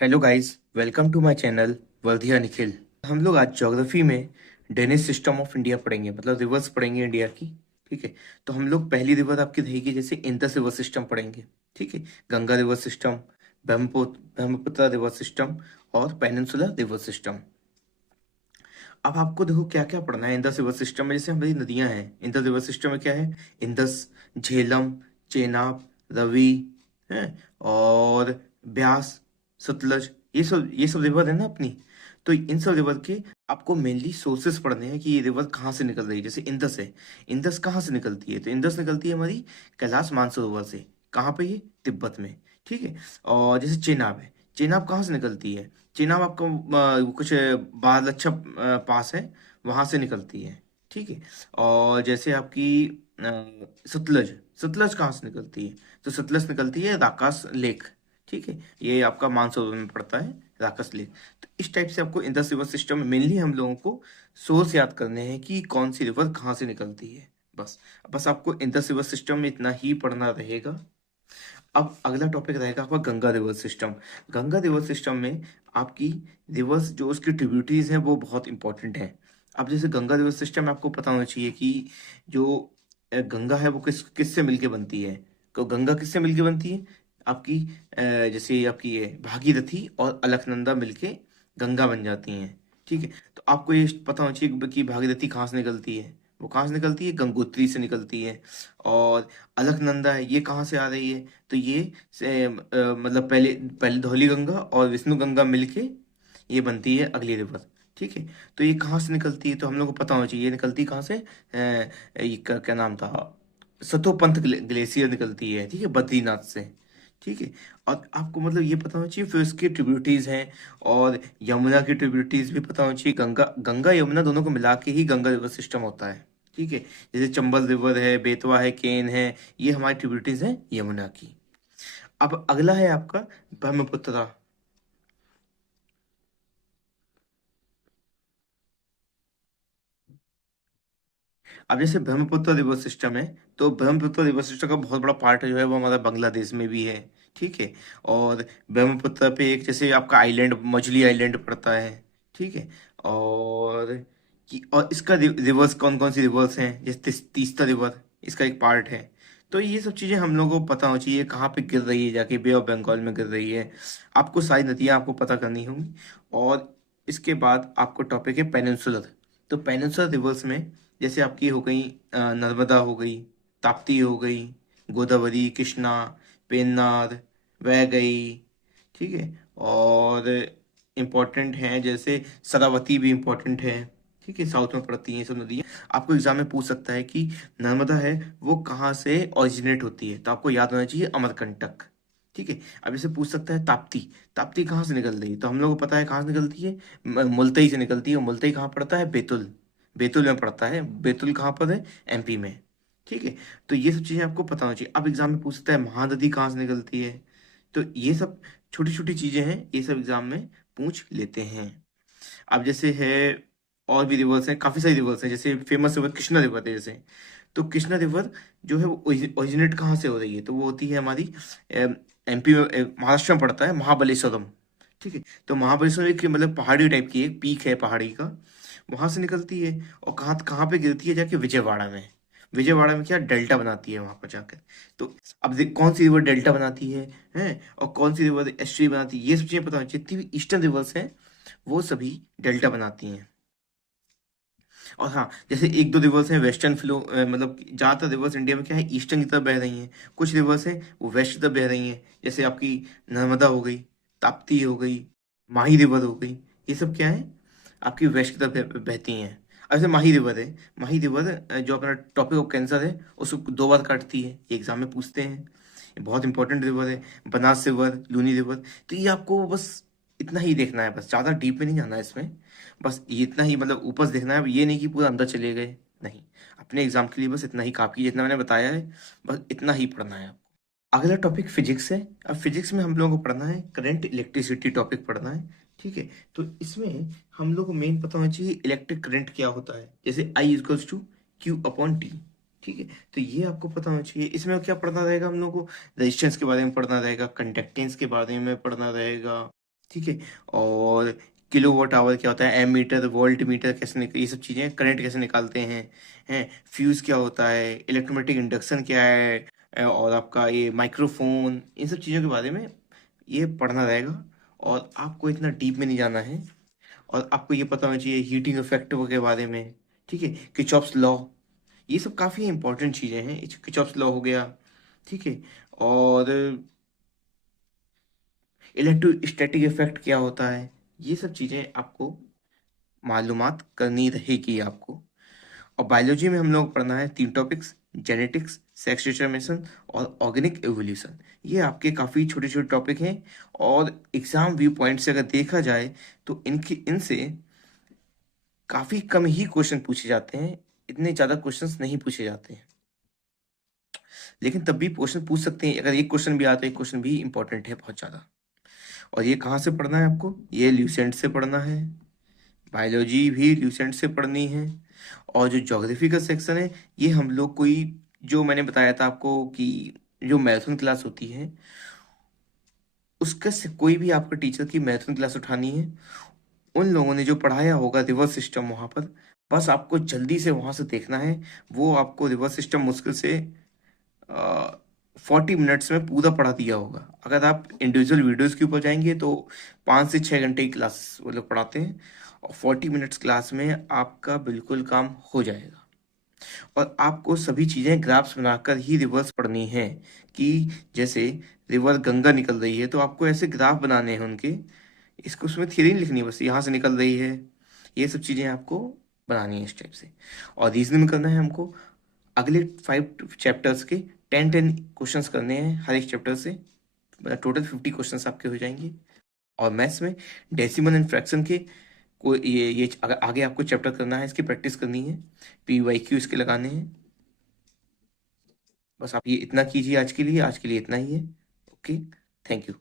Hello guys, welcome to my channel Vardhiya Nikhil. हम लोग आज ज्योग्राफी में ड्रेनेज सिस्टम ऑफ इंडिया पढ़ेंगे, मतलब रिवर्स पढ़ेंगे इंडिया की। ठीक है, तो हम लोग पहली रिवर आपकी रहेगी जैसे इंडस रिवर सिस्टम पढ़ेंगे। ठीक है, Ganga river system, Brahmaputra river system और पेनिनसुला रिवर सिस्टम। अब आपको देखो क्या क्या पढ़ना है इंडस रिवर सिस्टम में। जैसे हमारी नदियां हैं इंडस रिवर सिस्टम में, क्या है? इंडस, झेलम, चेनाब, रवि है, और ब्यास, सतलज, ये सब रिवर है ना अपनी। तो इन सब रिवर के आपको मेनली सोर्सेस पढ़ने हैं कि ये रिवर कहाँ से निकल रही है। जैसे इंडस है, इंडस कहाँ से निकलती है? तो इंडस निकलती है हमारी कैलाश मानसरोवर से। कहाँ पे? ये तिब्बत में। ठीक है। और जैसे चेनाब है, चेनाब कहाँ से निकलती है? चेनाब आपका कुछ बारलच्छा पास है, वहां से निकलती है। ठीक है। और जैसे आपकी सतलज, सतलज कहाँ से निकलती है? तो सतलज निकलती है राकास लेक। ठीक है, ये आपका मानसरोवर में पड़ता है, राकास लेक। तो इस टाइप से आपको इंडस रिवर सिस्टम में मेनली हम लोगों को सोर्स याद करने हैं कि कौन सी रिवर कहाँ से निकलती है। बस बस आपको इंडस रिवर सिस्टम में इतना ही पढ़ना रहेगा। अब अगला टॉपिक रहेगा आपका Ganga river system. Ganga river system में आपकी रिवर्स जो उसकी ट्रिब्यूटरीज हैं वो बहुत इंपॉर्टेंट हैं। अब जैसे गंगा रिवर सिस्टम में आपको पता होना चाहिए कि जो गंगा है वो किससे मिलके बनती है। तो गंगा किससे मिलके बनती है? आपकी जैसे आपकी ये भागीरथी और अलकनंदा मिलके गंगा बन जाती हैं। ठीक है, तो आपको ये पता होना चाहिए कि भागीरथी कहाँ से निकलती है। वो कहाँ से निकलती है? गंगोत्री से निकलती है। और अलकनंदा है, ये कहाँ से आ रही है? तो ये मतलब पहले पहले धौली गंगा और विष्णु गंगा मिलके ये बनती है अगली रिवर। ठीक है, तो ये कहाँ से निकलती है? तो हम लोग को पता होना चाहिए ये निकलती कहाँ से। ये क्या नाम था, सतोपंथ ग्लेशियर निकलती है। ठीक है, बद्रीनाथ से। ठीक है, और आपको मतलब ये पता होना चाहिए फिर उसकी ट्रिब्यूटरीज हैं। और यमुना की ट्रिब्यूटरीज भी पता होना चाहिए। गंगा गंगा यमुना दोनों को मिला के ही गंगा रिवर सिस्टम होता है। ठीक है, जैसे चंबल रिवर है, बेतवा है, केन है, ये हमारी ट्रिब्यूटरीज हैं यमुना की। अब अगला है आपका ब्रह्मपुत्र। अब जैसे ब्रह्मपुत्र रिवर सिस्टम है, तो ब्रह्मपुत्र रिवर सिस्टम का बहुत बड़ा पार्ट जो है वो हमारा बांग्लादेश में भी है। ठीक है, और ब्रह्मपुत्र पे एक जैसे आपका आइलैंड मछली आइलैंड पड़ता है। ठीक है, और और इसका रिवर्स कौन कौन सी रिवर्स हैं? जैसे तीस्ता रिवर इसका एक पार्ट है। तो ये सब चीज़ें हम लोगों को पता होनी चाहिए कहाँ पे गिर रही है, जाके बे ऑफ बंगाल में गिर रही है। आपको सारी नदियाँ आपको पता करनी होंगी। और इसके बाद आपको टॉपिक है पेनिनसुलर। तो पेनिनसुलर रिवर्स में जैसे आपकी हो गई नर्मदा हो गई, ताप्ती हो गई, गोदावरी, कृष्णा, पेन्नार, वैगई। ठीक है, और इम्पोर्टेंट हैं जैसे सरावती भी इम्पोर्टेंट है। ठीक है, साउथ में पड़ती हैं ये सब नदियाँ। आपको एग्जाम में पूछ सकता है कि नर्मदा है वो कहाँ से ओरिजिनेट होती है, तो आपको याद होना चाहिए अमरकंटक। ठीक है, अब इसे पूछ सकता है ताप्ती, ताप्ती कहाँ से निकल रही है? तो हम लोग को पता है कहाँ से निकलती है, मुल्तई से निकलती है। और मुल्तई कहाँ पड़ता है? बैतुल, बैतुल में पड़ता है। बैतुल कहाँ पर है? एमपी में। ठीक है, तो ये सब चीजें आपको पता होनी चाहिए। अब एग्जाम में पूछता है महानदी कहाँ से निकलती है। तो ये सब छोटी छोटी चीजें हैं, ये सब एग्जाम में पूछ लेते हैं। अब जैसे है और भी रिवर्स हैं, काफी सारी रिवर्स हैं। जैसे फेमस रिवर कृष्णा रिवर है जैसे, तो कृष्णा रिवर जो है वो ओरिजिनेट कहाँ से हो रही है? तो वो होती है हमारी एमपी में, महाराष्ट्र में पड़ता है महाबलेश्वरम। ठीक है, तो महाबलेश्वर एक मतलब पहाड़ी टाइप की एक पीक है पहाड़ी का, वहां से निकलती है। और कहाँ कहाँ पे गिरती है? जाके विजयवाड़ा में। विजयवाड़ा में क्या डेल्टा बनाती है वहां पर जाकर। तो अब कौन सी रिवर डेल्टा बनाती है, हैं, और कौन सी रिवर एस्ट्री बनाती है, ये सब चीजें पता होनी चाहिए। जितनी भी ईस्टर्न रिवर्स हैं वो सभी डेल्टा बनाती हैं। और हाँ, जैसे एक दो रिवर्स हैं वेस्टर्न फ्लो, मतलब ज्यादातर रिवर्स इंडिया में क्या है, ईस्टर्न की तरफ बह रही हैं। कुछ रिवर्स हैं वो वेस्ट की तरफ बह रही हैं, जैसे आपकी नर्मदा हो गई, ताप्ती हो गई, माही रिवर हो गई। ये सब क्या है, आपकी वेस्ट की तरफ बहती हैं। अब जैसे माही रिवर है, माही रिवर जो अपना टॉपिक ऑफ कैंसर है उसको दो बार काटती है, ये एग्जाम में पूछते हैं। ये बहुत इंपॉर्टेंट रिवर है। Banas river, Luni river. तो ये आपको बस इतना ही देखना है, बस ज़्यादा डीप में नहीं जाना है इसमें। बस ये इतना ही मतलब ऊपर से देखना है, ये नहीं कि पूरा अंदर चले गए। नहीं, अपने एग्जाम के लिए बस इतना ही काफ़ी है, जितना मैंने बताया है बस इतना ही पढ़ना है आपको। अगला टॉपिक फिजिक्स है। अब फिजिक्स में हम लोगों को पढ़ना है करंट इलेक्ट्रिसिटी टॉपिक पढ़ना है। ठीक है, तो इसमें हम लोग को मेन पता होना चाहिए इलेक्ट्रिक करंट क्या होता है। जैसे I equals to Q upon T. ठीक है, तो ये आपको पता होना चाहिए। इसमें क्या पढ़ना रहेगा हम लोग को? रेजिस्टेंस के बारे में पढ़ना रहेगा, कंडक्टेंस के बारे में पढ़ना रहेगा, ठीक है। और किलो वॉट आवर क्या होता है, एमीटर, वोल्ट मीटर कैसे ये सब चीज़ें, करंट कैसे निकालते हैं फ्यूज़ क्या होता है, इलेक्ट्रोमैग्नेटिक इंडक्शन क्या है, और आपका ये माइक्रोफोन, इन सब चीज़ों के बारे में ये पढ़ना रहेगा। और आपको इतना डीप में नहीं जाना है। और आपको ये पता होना चाहिए हीटिंग इफेक्ट के बारे में, ठीक है, किर्चॉफ्स लॉ, ये सब काफ़ी इंपॉर्टेंट चीज़ें हैं। किर्चॉफ्स लॉ हो गया, ठीक है। और इलेक्ट्रोस्टैटिक इफेक्ट क्या होता है, ये सब चीज़ें आपको मालूमात करनी रहेगी आपको। और बायोलॉजी में हम लोग पढ़ना है 3 टॉपिक्स, जेनेटिक्स, सेक्स डिटरमिनेशन और ऑर्गेनिक एवोल्यूशन। ये आपके काफ़ी छोटे छोटे टॉपिक हैं। और एग्जाम व्यू पॉइंट से अगर देखा जाए तो इनसे काफ़ी कम ही क्वेश्चन पूछे जाते हैं, इतने ज़्यादा क्वेश्चंस नहीं पूछे जाते हैं। लेकिन तब भी क्वेश्चन पूछ सकते हैं, अगर एक क्वेश्चन भी आता है, एक क्वेश्चन भी इंपॉर्टेंट है बहुत ज़्यादा। और ये कहाँ से पढ़ना है आपको, ये ल्यूसेंट से पढ़ना है, बायोलॉजी भी ल्यूसेंट से पढ़नी है। और जो ज्योग्राफी का सेक्शन है, ये हम लोग कोई, जो मैंने बताया था आपको कि जो मैराथन क्लास होती है, उसका से कोई भी आपका टीचर की मैराथन क्लास उठानी है, उन लोगों ने जो पढ़ाया होगा रिवर सिस्टम वहाँ पर, बस आपको जल्दी से वहाँ से देखना है। वो आपको रिवर सिस्टम मुश्किल से 40 मिनट्स में पूरा पढ़ा दिया होगा। अगर आप इंडिविजुअल वीडियोस के ऊपर जाएंगे तो 5 से 6 घंटे की क्लास वो लोग पढ़ाते हैं, और 40 मिनट्स क्लास में आपका बिल्कुल काम हो जाएगा। और आपको सभी चीज़ें ग्राफ्स बनाकर ही रिवर्स पढ़नी है। कि जैसे रिवर गंगा निकल रही है तो आपको ऐसे ग्राफ बनाने हैं उनके, इसको उसमें थ्योरी नहीं लिखनी, बस यहाँ से निकल रही है, ये सब चीज़ें आपको बनानी है इस टाइप से। और रीजनिंग करना है हमको, अगले 5 चैप्टर्स के 10 क्वेश्चंस करने हैं हर एक चैप्टर से, टोटल 50 क्वेश्चंस आपके हो जाएंगे। और मैथ्स में डेसिमल एंड फ्रैक्शन के को ये अगर आगे आपको चैप्टर करना है, इसकी प्रैक्टिस करनी है, PYQ इसके लगाने हैं। बस आप ये इतना कीजिए आज के लिए, इतना ही है। Okay, thank you.